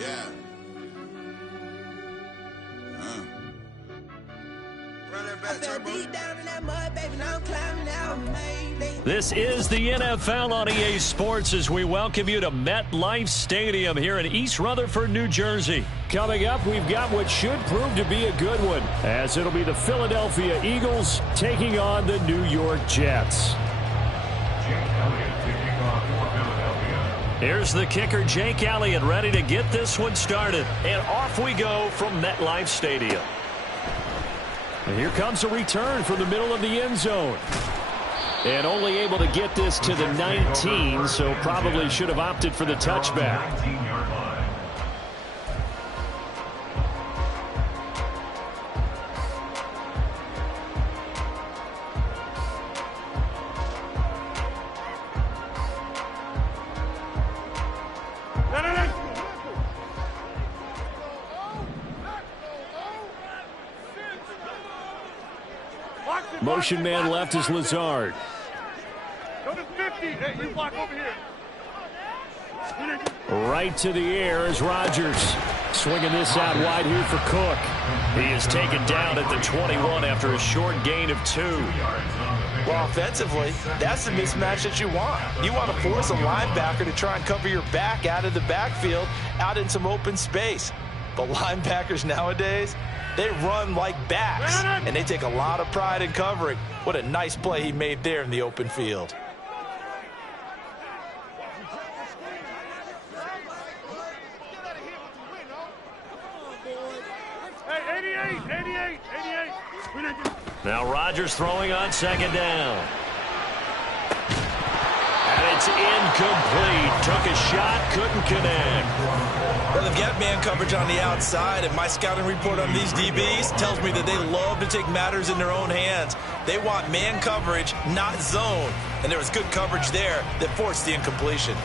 Yeah. This is the NFL on EA Sports as we welcome you to MetLife Stadium here in East Rutherford, New Jersey. Coming up, we've got what should prove to be a good one, as it'll be the Philadelphia Eagles taking on the New York Jets. Here's the kicker, Jake Elliott, ready to get this one started. And off we go from MetLife Stadium. And here comes a return from the middle of the end zone. And only able to get this to the 19, so probably should have opted for the touchback. Motion man left is Lazard. Go to 50. Hey, you block over here. Right to the air is Rodgers. Swinging this out wide here for Cook. He is taken down at the 21 after a short gain of 2. Well, offensively, that's the mismatch that you want. You want to force a linebacker to try and cover your back out of the backfield, out in some open space. But linebackers nowadays, they run like backs, and they take a lot of pride in covering. What a nice play he made there in the open field. Hey, 88. Now Rodgers throwing on second down. And it's incomplete. Took a shot, couldn't connect. Well, they've got man coverage on the outside, and my scouting report on these DBs tells me that they love to take matters in their own hands. They want man coverage, not zone. And there was good coverage there that forced the incompletion.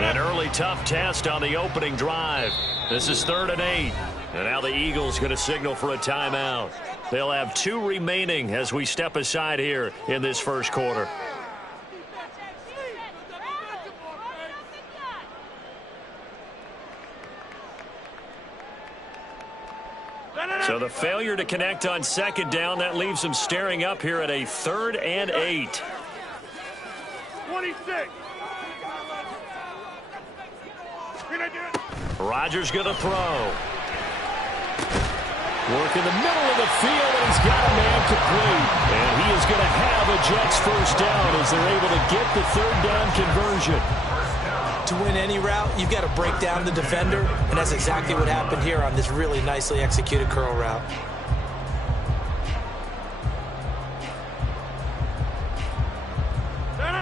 An early tough test on the opening drive. This is 3rd and 8. And now the Eagles going to signal for a timeout. They'll have 2 remaining as we step aside here in this first quarter. So the failure to connect on second down, that leaves them staring up here at a 3rd and 8. 26. Rodgers going to throw. Work in the middle of the field, and he's got a man complete. And he is going to have a Jets first down as they're able to get the 3rd down conversion. To win any route, you've got to break down the defender, and that's exactly what happened here on this really nicely executed curl route.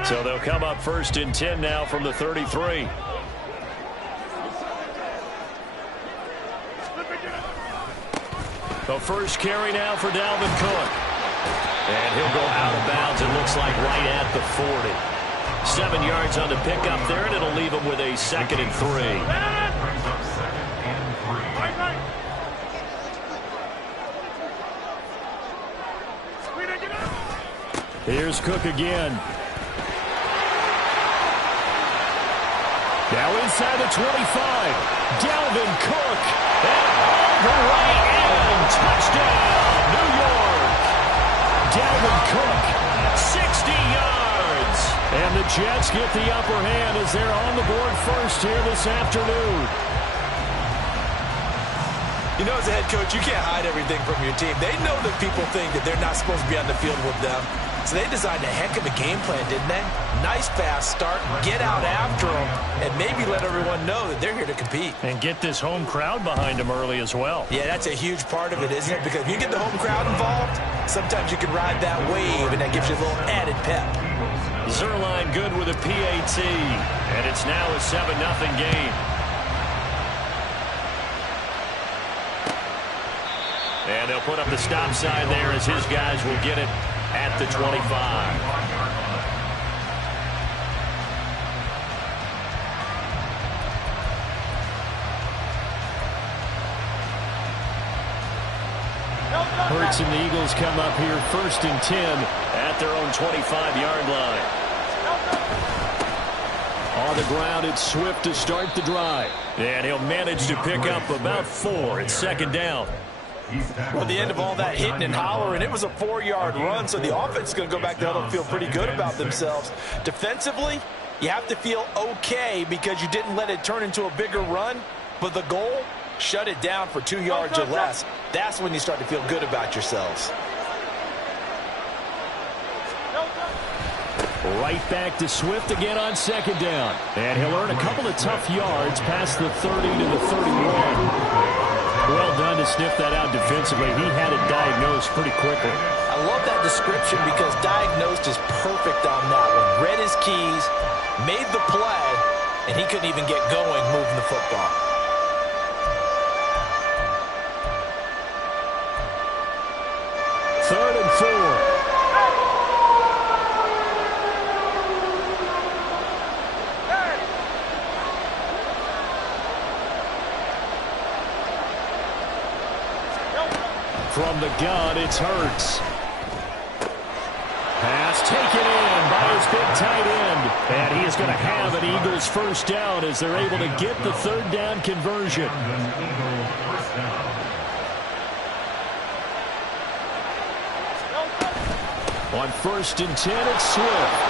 So they'll come up 1st and 10 now from the 33. The first carry now for Dalvin Cook. And he'll go out of bounds, it looks like right at the 40. 7 yards on the pickup there, and it'll leave him with a 2nd and 3. Here's Cook again. Now inside the 25. Dalvin Cook. And over right end. Touchdown, New York. Dalvin Cook, 60 yards. And the Jets get the upper hand as they're on the board first here this afternoon. You know, as a head coach, you can't hide everything from your team. They know that people think that they're not supposed to be on the field with them. So they designed a heck of a game plan, didn't they? Nice fast start, get out after them, and maybe let everyone know that they're here to compete. And get this home crowd behind them early as well. Yeah, that's a huge part of it, isn't it? Because if you get the home crowd involved, sometimes you can ride that wave, and that gives you a little added pep. Zuerlein good with a PAT, and it's now a 7-0 game. And they'll put up the stop sign there as his guys will get it at the 25. Hurts and the Eagles come up here 1st and 10 at their own 25-yard line. On on the ground. It's Swift to start the drive. And he'll manage to pick up about 4. It's second down. Well, at the end of all that hitting and hollering, it was a 4-yard run, so the offense is going to go back there and feel pretty good about themselves. Defensively, you have to feel okay because you didn't let it turn into a bigger run, but the goal, shut it down for 2 yards or less. That's when you start to feel good about yourselves. Right back to Swift again on second down. And he'll earn a couple of tough yards past the 30 to the 31. Well done to sniff that out defensively. He had it diagnosed pretty quickly. I love that description because diagnosed is perfect on that one. Read his keys, made the play, and he couldn't even get going moving the football. Third and 4. From the gun, it's Hurts. Pass taken in by his big tight end. And he is going to have an Eagles first down as they're able to get the third down conversion. On 1st and 10, it's Swift.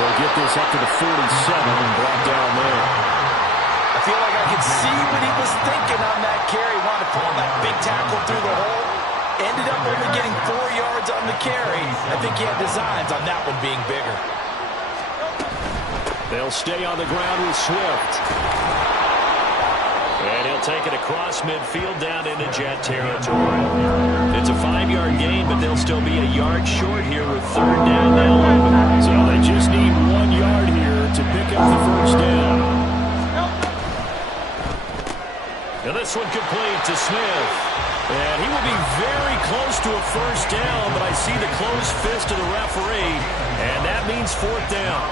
We'll get this up to the 47 and brought down there. I feel like I could see what he was thinking on that carry. Wanted to pull that big tackle through the hole. Ended up only getting 4 yards on the carry. I think he had designs on that one being bigger. They'll stay on the ground with Swift. And he'll take it across midfield down into Jet territory. It's a 5-yard gain, but they'll still be a yard short here with third down now. So they just need 1 yard here to pick up the first down. And this one complete to Smith. And he will be very close to a first down, but I see the closed fist of the referee, and that means 4th down.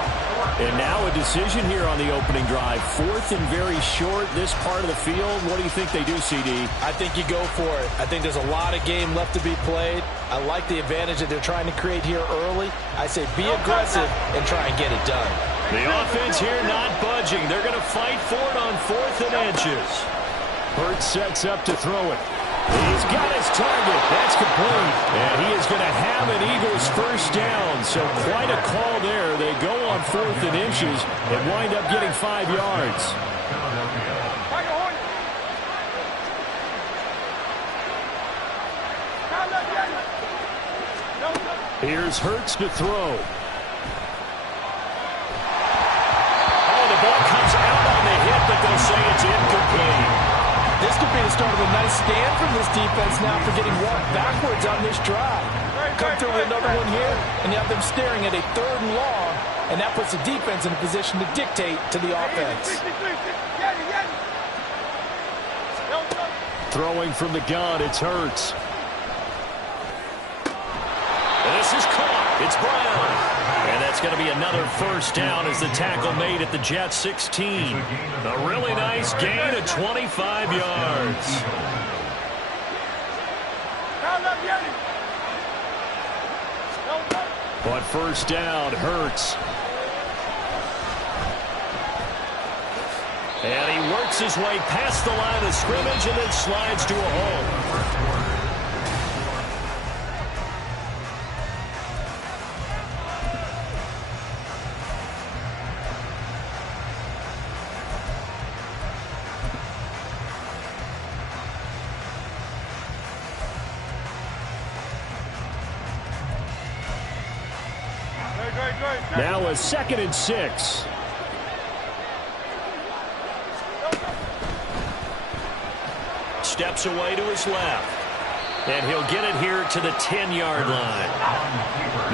And now a decision here on the opening drive. 4th and very short, this part of the field. What do you think they do, CD? I think you go for it. I think there's a lot of game left to be played. I like the advantage that they're trying to create here early. I say be aggressive and try and get it done. The offense here not budging. They're going to fight for it on 4th and inches. Hurts sets up to throw it. He's got his target. That's complete. And he is going to have an Eagles first down. So quite a call there. They go on 4th and inches and wind up getting 5 yards. Here's Hurts to throw. Oh, the ball comes out on the hit, but they'll say it's incomplete. This could be the start of a nice stand from this defense now for getting walked backwards on this drive. Come through with another one here, and you have them staring at a 3rd and long, and that puts the defense in a position to dictate to the offense. Throwing from the gun, it's Hurts. This is caught. It's Brown. And that's going to be another first down as the tackle made at the Jet 16. A really nice gain of 25 yards. On first down, Hurts. And he works his way past the line of scrimmage and then slides to a hole. Now a 2nd and 6. Steps away to his left. And he'll get it here to the 10-yard line.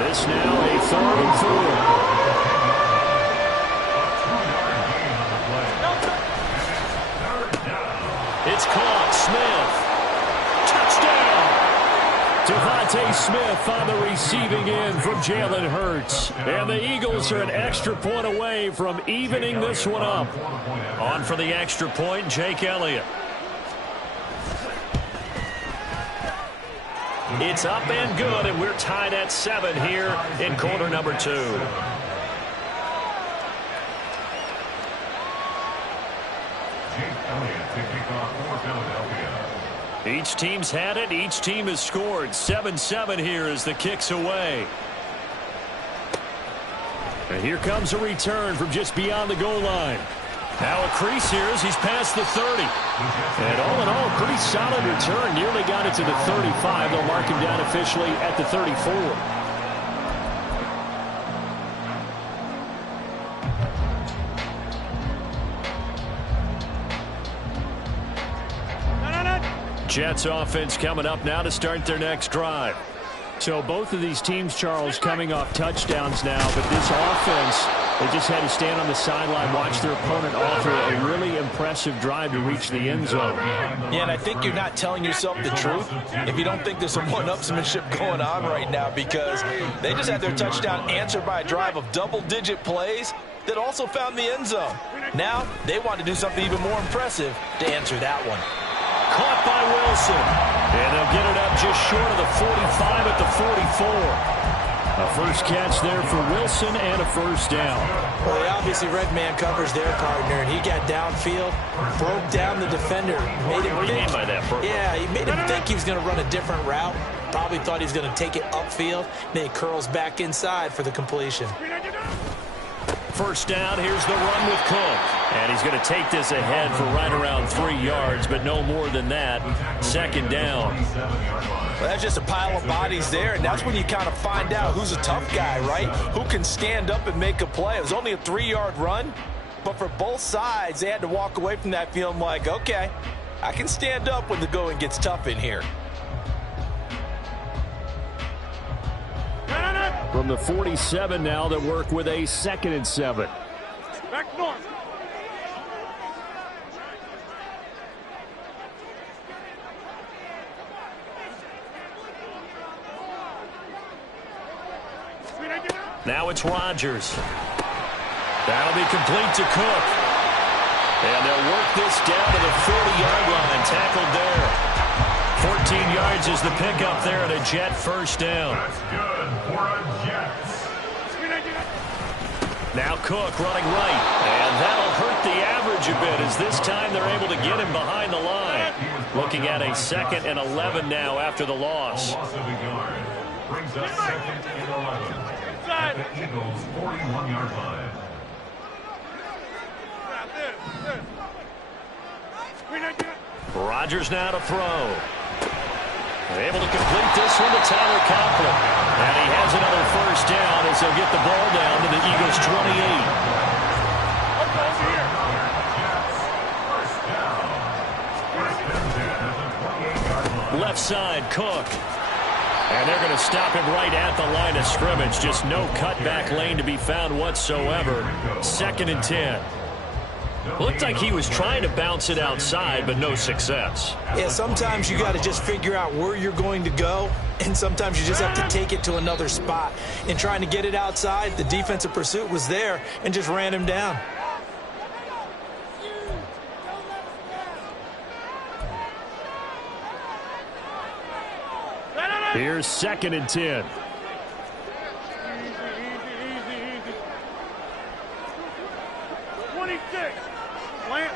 This now a 3rd and 4. It's caught. Smith. Devontae Smith on the receiving end from Jalen Hurts. And the Eagles are an extra point away from evening this one up. On for the extra point, Jake Elliott. It's up and good, and we're tied at 7 here in quarter number 2. Each team's had it. Each team has scored. 7-7 here as the kick's away. And here comes a return from just beyond the goal line. Now a crease here as he's past the 30. And all in all, pretty solid return. Nearly got it to the 35. They'll mark him down officially at the 34. Jets offense coming up now to start their next drive. So both of these teams, Charles, coming off touchdowns now, but this offense, they just had to stand on the sideline, watch their opponent offer a really impressive drive to reach the end zone. Yeah, and I think you're not telling yourself the truth if you don't think there's some one-upsmanship going on right now, because they just had their touchdown answered by a drive of double-digit plays that also found the end zone. Now they want to do something even more impressive to answer that one. Caught by Wilson. And they'll get it up just short of the 45 at the 44. A first catch there for Wilson and a first down. Well, they obviously read man covers their partner, and he got downfield, broke down the defender, made him What do you think. mean by that, Bro? Yeah, he made him think he was going to run a different route. Probably thought he was going to take it upfield. Then he curls back inside for the completion. First down, here's the run with Cook. And he's going to take this ahead for right around 3 yards, but no more than that. Second down. Well, that's just a pile of bodies there, and that's when you kind of find out who's a tough guy, right? Who can stand up and make a play. It was only a 3-yard run, but for both sides, they had to walk away from that feeling like, okay, I can stand up when the going gets tough in here. From the 47 now, they work with a 2nd and 7. Back north. Now it's Rodgers. That'll be complete to Cook. And they'll work this down to the 40-yard line. Tackled there. 14 yards is the pickup there at a Jet first down. That's good for a Jets. Now Cook running right. And that'll hurt the average a bit as this time they're able to get him behind the line. Looking at a 2nd and 11 now after the loss. Loss of a yard brings us 2nd and 11. At the Eagles' 41-yard line. Rodgers now to throw. Able to complete this one to Tyler Conklin. And he has another first down as they'll get the ball down to the Eagles' 28. Left side, Cook. And they're going to stop him right at the line of scrimmage. Just no cutback lane to be found whatsoever. 2nd and 10. Looked like he was trying to bounce it outside, but no success. Yeah, sometimes you got to just figure out where you're going to go, and sometimes you just have to take it to another spot. In trying to get it outside, the defensive pursuit was there and just ran him down. Here's 2nd and 10. Easy. 26. Plant.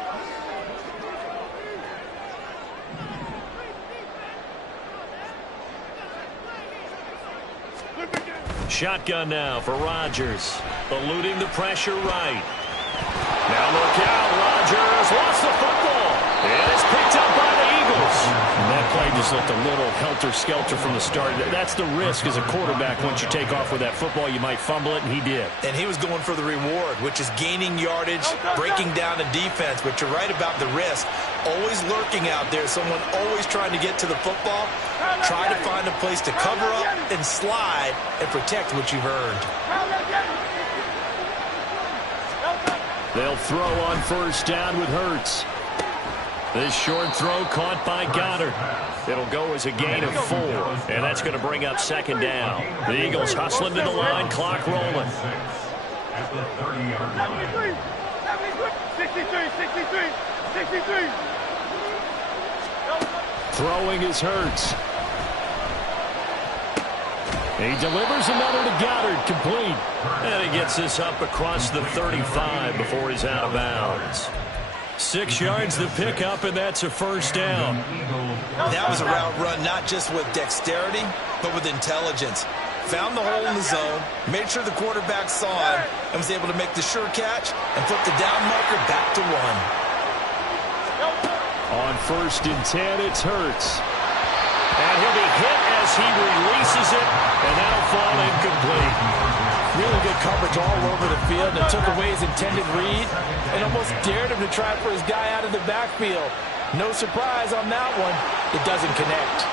Shotgun now for Rodgers. Eluding the pressure right. Now look out. Rodgers lost the football. And it's picked up by the Eagles. And that play just looked a little helter-skelter from the start. That's the risk as a quarterback. Once you take off with that football, you might fumble it, and he did. And he was going for the reward, which is gaining yardage, breaking down a defense. But you're right about the risk. Always lurking out there, someone always trying to get to the football. Try to find a place to cover up and slide and protect what you've earned. They'll throw on first down with Hurts. This short throw caught by Goddard. It'll go as a gain of 4, and that's going to bring up 2nd down. The Eagles hustling to the line, clock rolling. At the 30-yard line. 63. Throwing is Hurts. He delivers another to Goddard, complete. And he gets this up across the 35 before he's out of bounds. 6 yards the pickup, and that's a first down. That was a route run not just with dexterity, but with intelligence. Found the hole in the zone, made sure the quarterback saw him, and was able to make the sure catch and flip the down marker back to 1. On 1st and 10, it's Hurts. And he'll be hit as he releases it, and that'll fall incomplete. Really good coverage all over the field, and took away his intended read and almost dared him to try for his guy out of the backfield. No surprise on that one. It doesn't connect.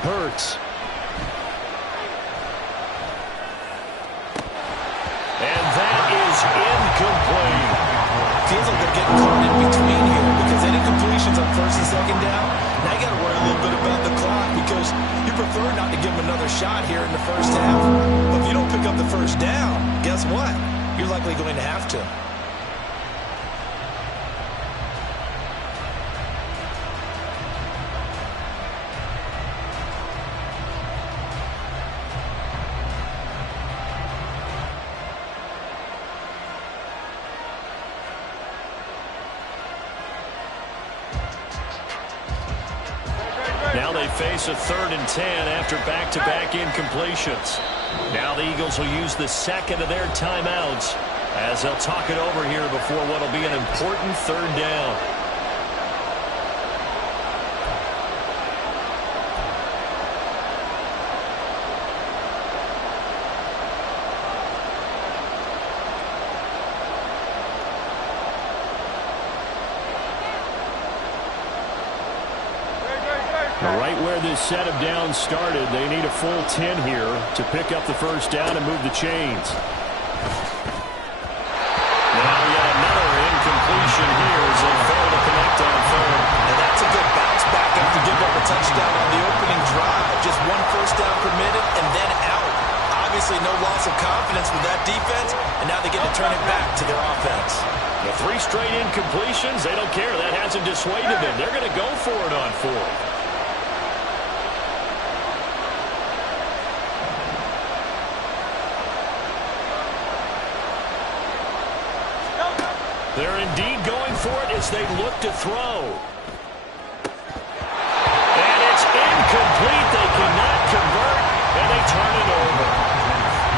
Hurts. And that is incomplete. Feels like they're getting caught in between here because any completions on 1st and 2nd down, now you got to worry a little bit about the clock because you prefer not to give them another shot here in the 1st half. But if you don't pick up the 1st down, guess what? You're likely going to have to. Now they face a 3rd and 10 after back-to-back incompletions. Now the Eagles will use the second of their timeouts as they'll talk it over here before what will be an important 3rd down. Right where this set of downs started, they need a full 10 here to pick up the 1st down and move the chains. Now yet another incompletion here as they fail to connect on 3rd. And that's a good bounce back after giving up a touchdown on the opening drive. Just 1 first down permitted and then out. Obviously no loss of confidence with that defense, and now they get to turn it back to their offense. The 3 straight incompletions, they don't care. That hasn't dissuaded them. They're going to go for it on 4th. They're indeed going for it as they look to throw. And it's incomplete. They cannot convert, and they turn it over.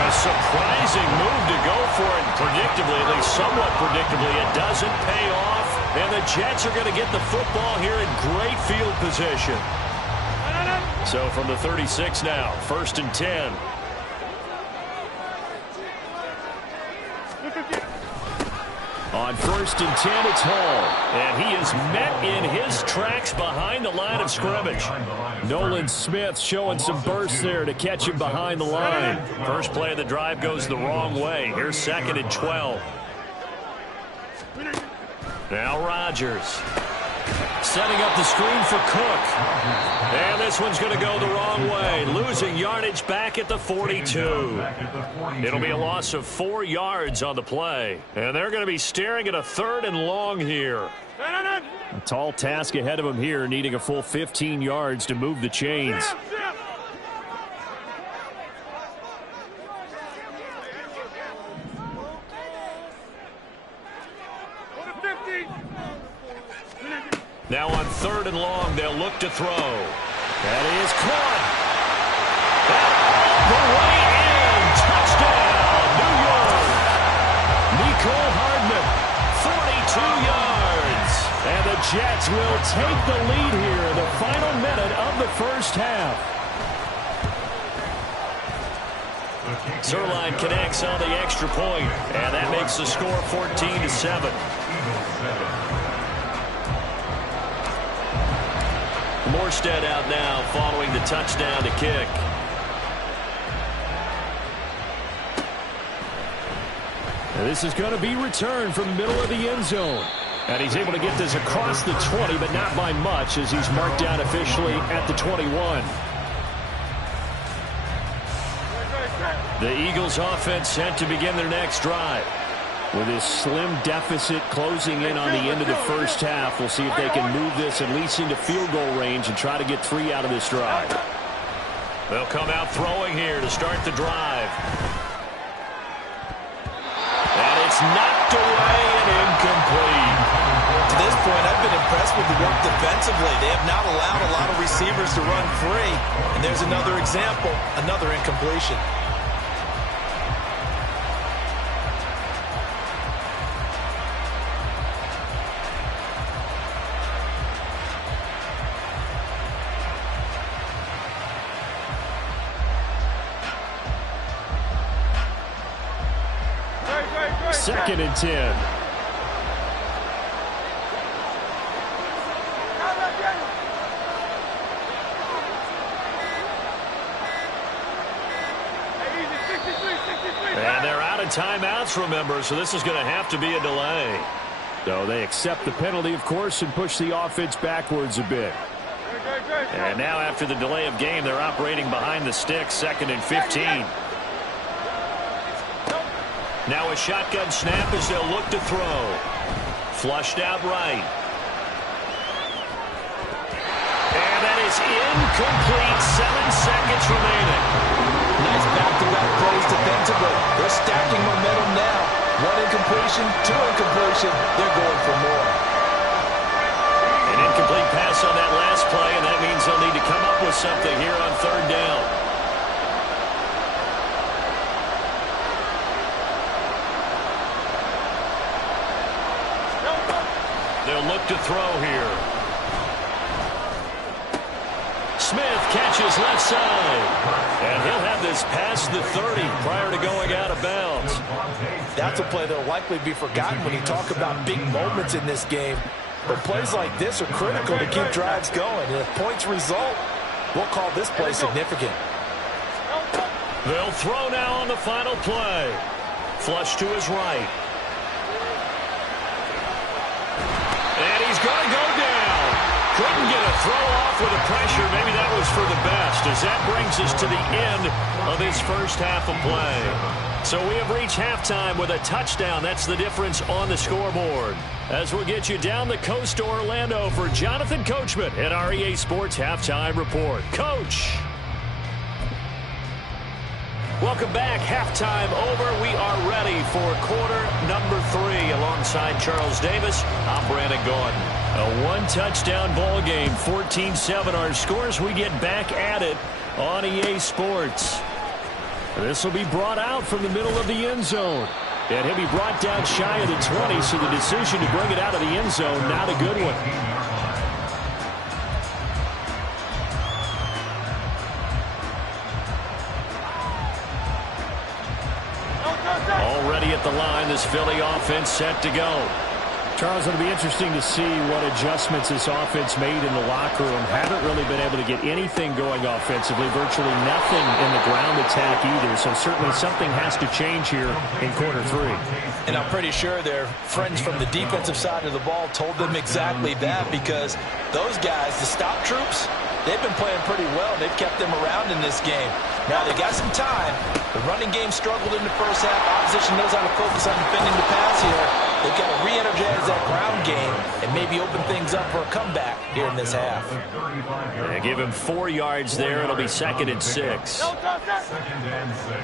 A surprising move to go for it. Predictably, at least somewhat predictably, it doesn't pay off. And the Jets are going to get the football here in great field position. So from the 36 now, 1st and 10. On 1st and 10, it's Hall. And he is met in his tracks behind the line of scrimmage. Nolan Smith showing some burst there to catch him behind the line. First play of the drive goes the wrong way. Here's 2nd and 12. Now Rodgers. Setting up the screen for Cook. And this one's going to go the wrong way. Losing yardage back at the 42. It'll be a loss of 4 yards on the play. And they're going to be staring at a 3rd and long here. A tall task ahead of them here, needing a full 15 yards to move the chains. Now on 3rd and long, they'll look to throw. That is caught. The way in. Touchdown, New York. Mecole Hardman, 42 yards. And the Jets will take the lead here in the final minute of the 1st half. Zuerlein connects on the extra point, and that makes the score 14-7. Morstead out now following the touchdown to kick. And this is going to be returned from the middle of the end zone. And he's able to get this across the 20, but not by much as he's marked down officially at the 21. The Eagles offense set to begin their next drive. With this slim deficit closing in on the end of the first half, we'll see if they can move this at least into field goal range and try to get 3 out of this drive. They'll come out throwing here to start the drive. And it's knocked away and incomplete. To this point, I've been impressed with the work defensively. They have not allowed a lot of receivers to run free. And there's another example, another incompletion. Second and 10. And they're out of timeouts, remember, so this is going to have to be a delay. So they accept the penalty, of course, and push the offense backwards a bit. And now after the delay of game, they're operating behind the sticks, 2nd and 15. Now a shotgun snap as they'll look to throw. Flushed out right. And that is incomplete. 7 seconds remaining. Nice back-to-back plays defensively. They're stacking momentum now. 1 incompletion, 2 incompletion. They're going for more. An incomplete pass on that last play, and that means they'll need to come up with something here on 3rd down. They'll look to throw here. Smith catches left side. And he'll have this past the 30 prior to going out of bounds. That's a play that will likely be forgotten when you talk about big moments in this game. But plays like this are critical to keep drives going. And if points result, we'll call this play significant. They'll throw now on the final play. Flush to his right. And he's going to go down. Couldn't get a throw off with the pressure. Maybe that was for the best, as that brings us to the end of his first half of play. So we have reached halftime with a touchdown. That's the difference on the scoreboard. As we'll get you down the coast to Orlando for Jonathan Coachman at our EA Sports Halftime Report. Coach. Welcome back. Halftime over. We are ready for quarter number 3 alongside Charles Davis. I'm Brandon Gordon. A 1-touchdown ball game, 14-7 our scores. We get back at it on EA Sports. This will be brought out from the middle of the end zone. And he'll be brought down shy of the 20, so the decision to bring it out of the end zone, not a good one. Already at the line, this Philly offense set to go. Charles, it'll be interesting to see what adjustments this offense made in the locker room. Haven't really been able to get anything going offensively, virtually nothing in the ground attack either. So certainly something has to change here in quarter 3. And I'm pretty sure their friends from the defensive side of the ball told them exactly that, because those guys, the stop troops, they've been playing pretty well. They've kept them around in this game. Now they got some time. The running game struggled in the first half. Opposition knows how to focus on defending the pass here. They've got to re-energize that ground game and maybe open things up for a comeback here in this half. They give him 4 yards there. It'll be 2nd and 6. 2nd and 6.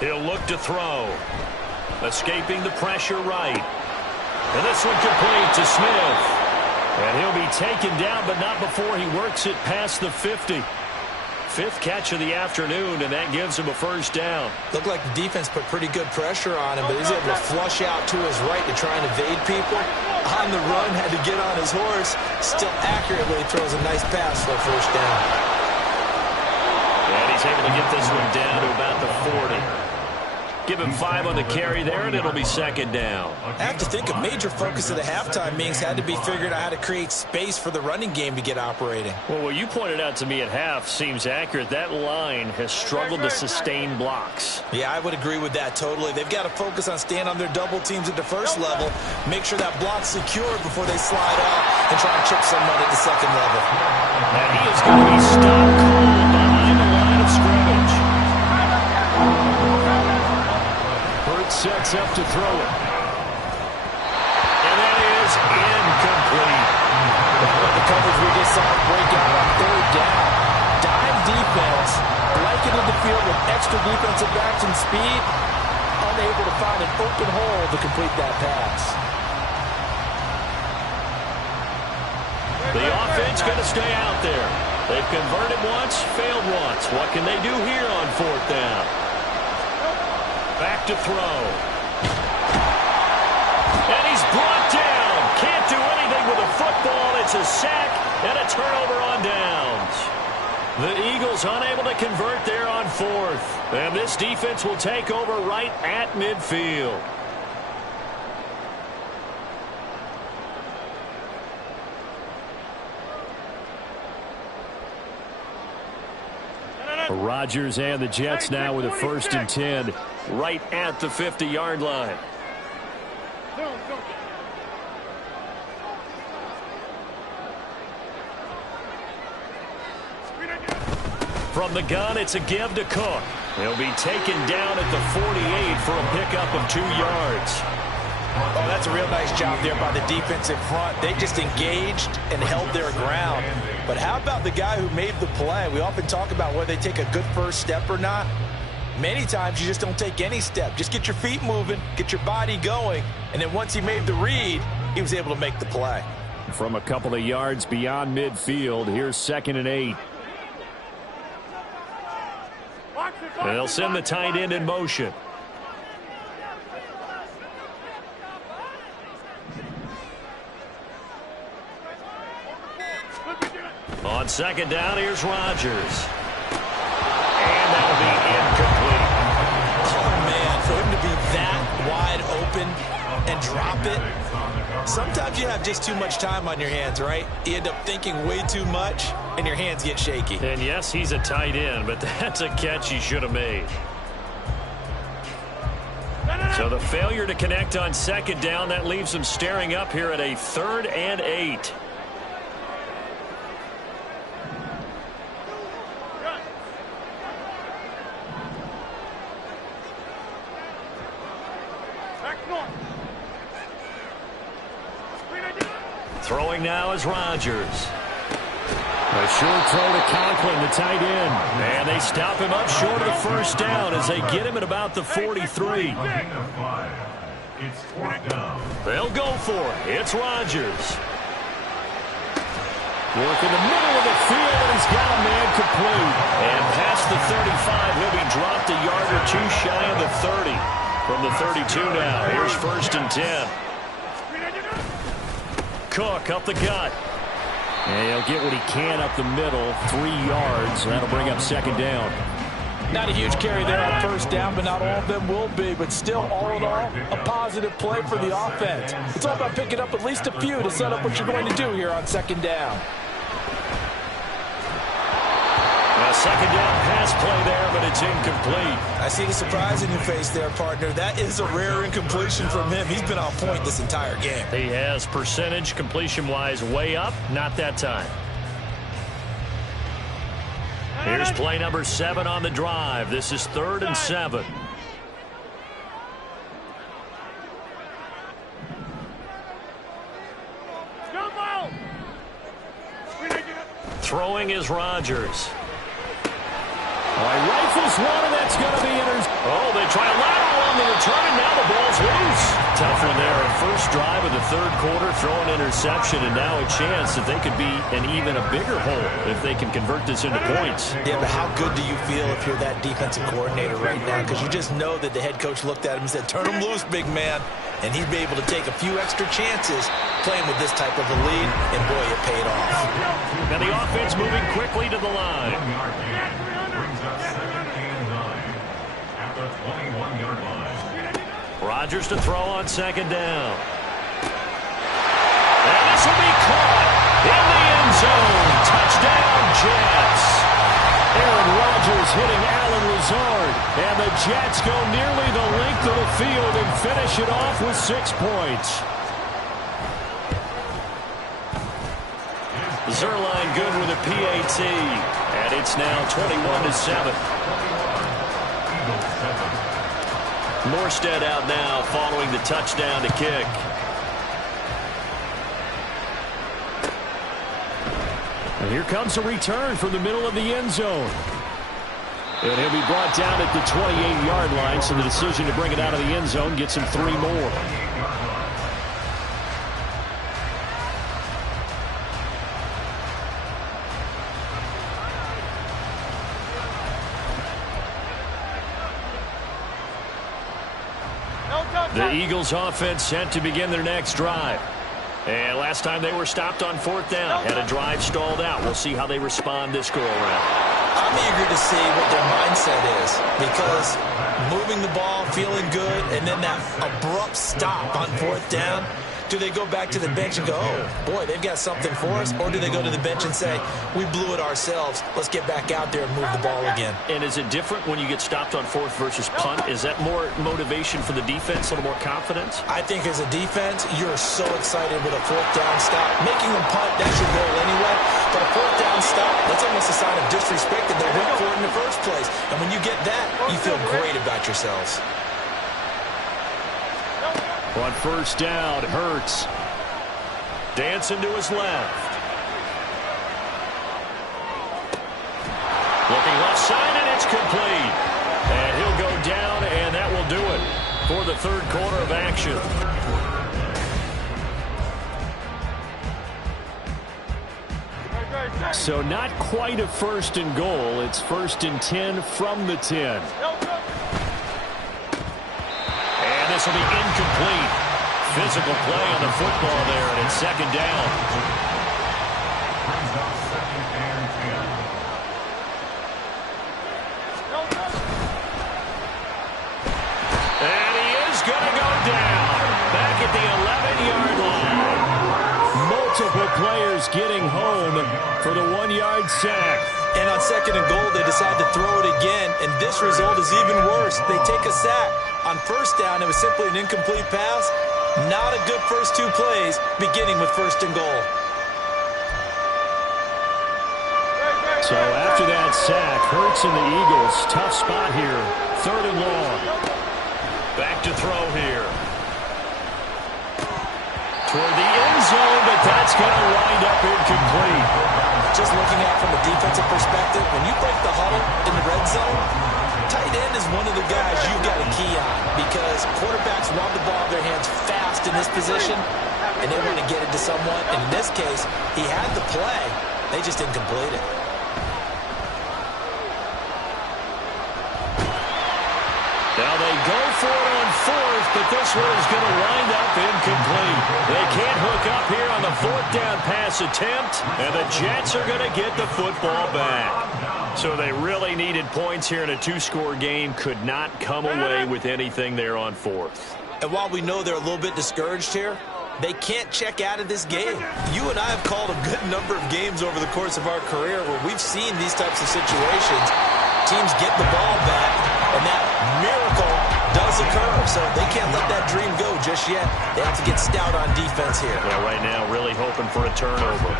He'll look to throw. Escaping the pressure right. And this one complete to Smith. And he'll be taken down, but not before he works it past the 50. 5th catch of the afternoon, and that gives him a first down. Looked like the defense put pretty good pressure on him, but he's able to flush out to his right to try and evade people. On the run, had to get on his horse. Still accurately throws a nice pass for a first down. And he's able to get this one down to about the 40. Give him 5 on the carry there, and it'll be second down. I have to think a major focus of the halftime meetings had to be figuring out how to create space for the running game to get operating. Well, what you pointed out to me at half seems accurate. That line has struggled to sustain blocks. Yeah, I would agree with that totally. They've got to focus on staying on their double teams at the first level, make sure that block's secured before they slide off and try and chip someone at the second level. And he is going to be stopped cold behind the line of scrimmage. Sets up to throw it. And that is incomplete. The coverage we just saw break out on third down. Dime defense, blanketed the field with extra defensive backs and speed, unable to find an open hole to complete that pass. The offense going to stay out there. They've converted once, failed once. What can they do here on fourth down? Back to throw. And he's brought down. Can't do anything with a football. It's a sack and a turnover on downs. The Eagles unable to convert there on fourth. And this defense will take over right at midfield. Rodgers and the Jets now with a 1st and 10 right at the 50-yard line. From the gun, it's a give to Cook. He'll be taken down at the 48 for a pickup of 2 yards. Oh, that's a real nice job there by the defensive front. They just engaged and held their ground. But how about the guy who made the play? We often talk about whether they take a good first step or not. Many times you just don't take any step. Just get your feet moving, get your body going, and then once he made the read, he was able to make the play. From a couple of yards beyond midfield, here's 2nd and 8. And they'll send the tight end in motion. On 2nd down, here's Rodgers. And that'll be incomplete. Oh, man, for him to be that wide open and drop it. Sometimes you have just too much time on your hands, right? You end up thinking way too much, and your hands get shaky. And yes, he's a tight end, but that's a catch he should have made. So the failure to connect on 2nd down, that leaves him staring up here at a 3rd and 8. Throwing now is Rodgers. A short throw to Conklin, the tight end. And they stop him up short of the 1st down as they get him at about the 43. It's 4th down. They'll go for it. It's Rodgers. Work in the middle of the field, and he's got a man complete. And past the 35, he'll be dropped a yard or 2 shy of the 30. From the 32 now, here's 1st and 10. Cook up the gut. And he'll get what he can up the middle, 3 yards. That'll bring up 2nd down. Not a huge carry there on 1st down, but not all of them will be. But still, all in all, a positive play for the offense. It's all about picking up at least a few to set up what you're going to do here on 2nd down. A 2nd down pass play there, but it's incomplete. I see the surprise in your face there, partner. That is a rare incompletion from him. He's been on point this entire game. He has percentage completion-wise way up, not that time. Here's play number 7 on the drive. This is 3rd and 7. Throwing is Rodgers. Rifles one, and that's going to be intercepted. Oh, they try a lateral on the return, and now the ball's loose. Tough one there. First drive of the 3rd quarter, throwing interception, and now a chance that they could be an even a bigger hole if they can convert this into points. Yeah, but how good do you feel if you're that defensive coordinator right now? Because you just know that the head coach looked at him and said, turn him loose, big man. And he'd be able to take a few extra chances playing with this type of a lead, and boy, it paid off. And the offense moving quickly to the line. Brings up 2nd and 9 at the 21-yard line. Rodgers to throw on second down. And this will be caught in the end zone. Touchdown, Jets. Aaron Rodgers hitting Allen Lazard. And the Jets go nearly the length of the field and finish it off with 6 points. Zuerlein good with a PAT. And it's now 21-7. Morstead out now following the touchdown to kick. And here comes a return from the middle of the end zone. And he'll be brought down at the 28-yard line, so the decision to bring it out of the end zone gets him 3 more. The Eagles offense set to begin their next drive. And last time they were stopped on 4th down, had a drive stalled out. We'll see how they respond this go-around. I'm eager to see what their mindset is, because moving the ball, feeling good, and then that abrupt stop on 4th down, do they go back to the bench and go, oh, boy, they've got something for us? Or do they go to the bench and say, we blew it ourselves, let's get back out there and move the ball again? And is it different when you get stopped on 4th versus punt? Is that more motivation for the defense, a little more confidence? I think as a defense, you're so excited with a 4th down stop. Making them punt, that's your goal anyway. But a 4th down stop, that's almost a sign of disrespect that they went for it in the first place. And when you get that, you feel great about yourselves. On 1st down, Hurts. Dancing to his left. Looking left side, and it's complete. And he'll go down, and that will do it for the 3rd quarter of action. So not quite a 1st and goal. It's 1st and 10 from the 10. And this will be incomplete. Physical play on the football there, and it's 2nd down. And he is going to go down. Back at the 11-yard line. Multiple players getting home for the 1-yard sack. And on 2nd and goal, they decide to throw it again, and this result is even worse. They take a sack. On 1st down, it was simply an incomplete pass. Not a good first 2 plays, beginning with 1st and goal. So after that sack, Hurts and the Eagles, tough spot here. 3rd and long. Back to throw here. Toward the end zone, but that's going to wind up incomplete. Just looking at it from a defensive perspective, when you break the huddle in the red zone, tight end is one of the guys you've got to key on, because quarterbacks want the ball in their hands fast in this position, and they want to get it to someone. And in this case, he had the play. They just didn't complete it. Now they go for it on 4th, but this one is going to wind up incomplete. They can't hook up here on the 4th down pass attempt, and the Jets are going to get the football back. So they really needed points here in a 2-score game. Could not come away with anything there on 4th. And while we know they're a little bit discouraged here, they can't check out of this game. You and I have called a good number of games over the course of our career where we've seen these types of situations. Teams get the ball back, and that miracle does occur. So they can't let that dream go just yet. They have to get stout on defense here. Yeah, right now really hoping for a turnover.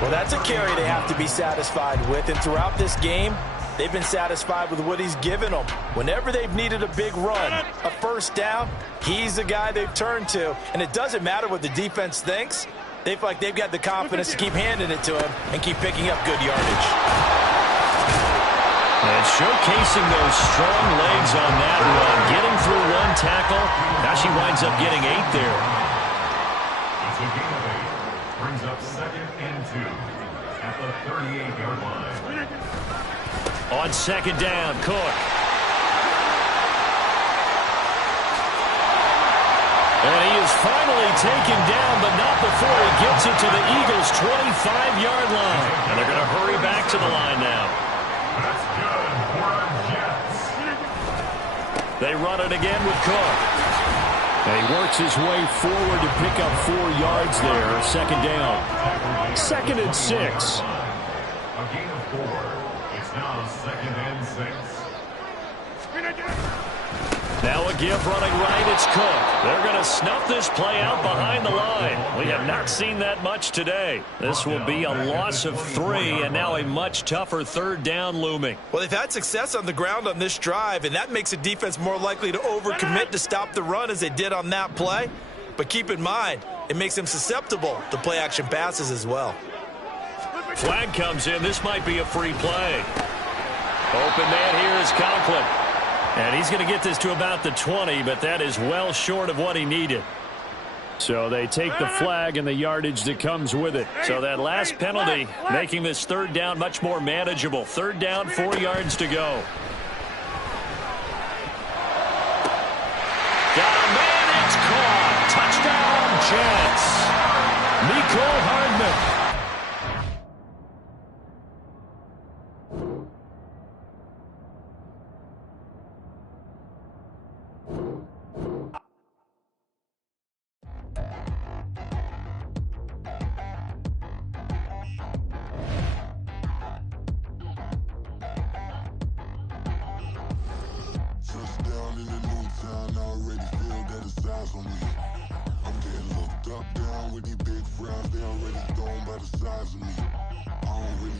Well, that's a carry they have to be satisfied with. And throughout this game, they've been satisfied with what he's given them. Whenever they've needed a big run, a 1st down, he's the guy they've turned to. And it doesn't matter what the defense thinks. They feel like they've got the confidence to keep handing it to him and keep picking up good yardage. And showcasing those strong legs on that run, getting through 1 tackle. Now she winds up getting 8 there. It's a gain of 8. Brings up 2nd and 2 at the 38-yard line. On 2nd down, Cook. And he is finally taken down, but not before he gets it to the Eagles' 25-yard line. And they're going to hurry back to the line now. That's good for our Jets. They run it again with Cook. And he works his way forward to pick up 4 yards there. Second down. 2nd and 6. A gain of 4. It's now 2nd and 6. Now a give running right. It's Cook. They're going to snuff this play out behind the line. We have not seen that much today. This will be a loss of 3, and now a much tougher 3rd down looming. Well, they've had success on the ground on this drive, and that makes a defense more likely to overcommit to stop the run as they did on that play. But keep in mind, it makes them susceptible to play-action passes as well. Flag comes in. This might be a free play. Open man here is Conklin. And he's going to get this to about the 20, but that is well short of what he needed. So they take the flag and the yardage that comes with it. So that last penalty making this 3rd down much more manageable. 3rd down, 4 yards to go. Got a man, it's caught. Touchdown, Jets. Mecole Hardman. Touchdown in the new town, I already feel that it's eyes on me. I'm getting looked up, down with these big frowns, they already thrown by the size of me. I don't really